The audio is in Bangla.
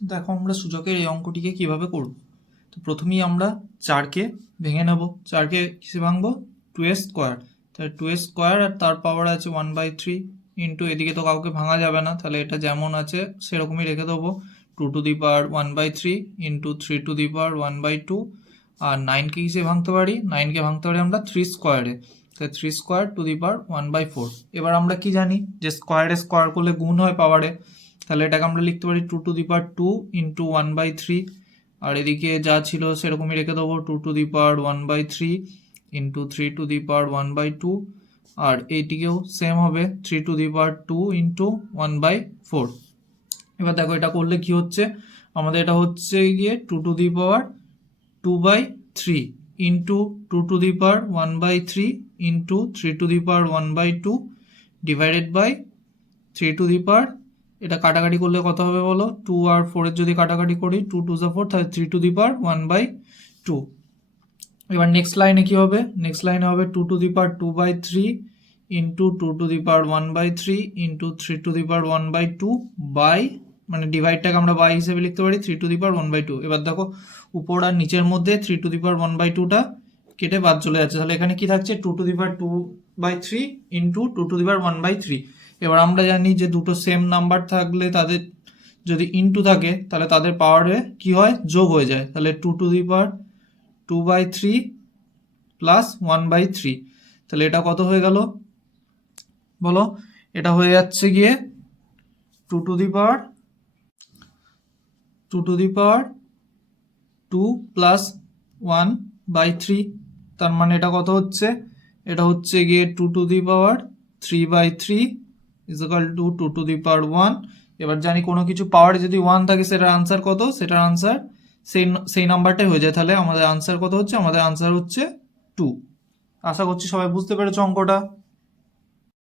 দেখো আমরা সূচকের এই অঙ্কটিকে কিভাবে করব। তো প্রথমেই আমরা 4কে ভেঙে নেব। 4কে কিসে ভাঙবো? 2 স্কোয়ার। তাহলে 2 স্কোয়ার আর তার পাওয়ার আছে 1/3 ইন্টু, এদিকে তো কাউকে ভাঙা যাবে না, তাহলে এটা যেমন আছে সেরকমই রেখে দেবো। 2 to the power 1/3 into 3 to the power 1/2। আর 9কে কিসে ভাঙতে পারি? 9কে ভাঙতে পারি আমরা 3 স্কোয়ারে। তাহলে 3 স্কোয়ার টু দি পাওয়ার 1/4। এবার আমরা কি জানি যে স্কোয়ারে স্কোয়ার করলে গুণ হয় পাওয়ারে, তাহলে এটাকে আমরা লিখতে পারি 2 টু দি পাওয়ার 2 ইন্টু 1/3। আর এদিকে যা ছিল সেরকমই রেখে দেবো, 2 to the power 1/3 into 3 to the power 1/2। আর এইটিকেও সেম হবে, 3 টু দি পাওয়ার 2 ইন্টু 1/4। এবার দেখো এটা করলে কি হচ্ছে, আমাদের এটা হচ্ছে গিয়ে 2 to the power 2/3 into 2 to the power 1/3 into 3 to the power 1/2 divided by 3 to the power, এটা কাটাকাটি করলে কত হবে বলো? 2 আর 4 এর যদি কাটাকাটি করি, 2 2 যা 4, তাহলে 3 টু দি পাওয়ার 1/2। এবার নেক্সট লাইনে কি হবে? নেক্সট লাইনে হবে 2 to the power 2/3 into 2 to the power 1/3 into 3 to the power 1/2 by, মানে ডিভাইডটাকে আমরা বাই হিসেবে লিখতে পারি 3 টু দি পাওয়ার 1/2। এবার দেখো উপর আর নিচের মধ্যে 3 টু দি পাওয়ার 1/2টা কেটে বাদ চলে যাচ্ছে, তাহলে এখানে কি থাকছে? 2 to the power 2/3 into 2 to the power 1/3। এবার আমরা জানি যে দুটো সেম নাম্বার থাকলে তাদের যদি ইনটু থাকে তাহলে তাদের পাওয়ারে কি হয়? যোগ হয়ে যায়। তাহলে 2 টু দি পাওয়ার 2/3 প্লাস 1/3, তাহলে এটা কত হয়ে গেল বলো? এটা হয়ে যাচ্ছে গিয়ে 2 টু দি পাওয়ার 2 প্লাস 1/3। তার মানে এটা কত হচ্ছে? এটা হচ্ছে গিয়ে 2 to the power 3/3 equal to 2 to the power 1। এবার জানি কোনো কিছু পাওয়ারে যদি 1 থাকে সেটার আনসার কত? সেটার আনসার সেই নাম্বারটাই হয়ে যায়। তাহলে আমাদের আনসার কত হচ্ছে? আমাদের আনসার হচ্ছে 2। আশা করছি সবাই বুঝতে পেরেছো অঙ্কটা।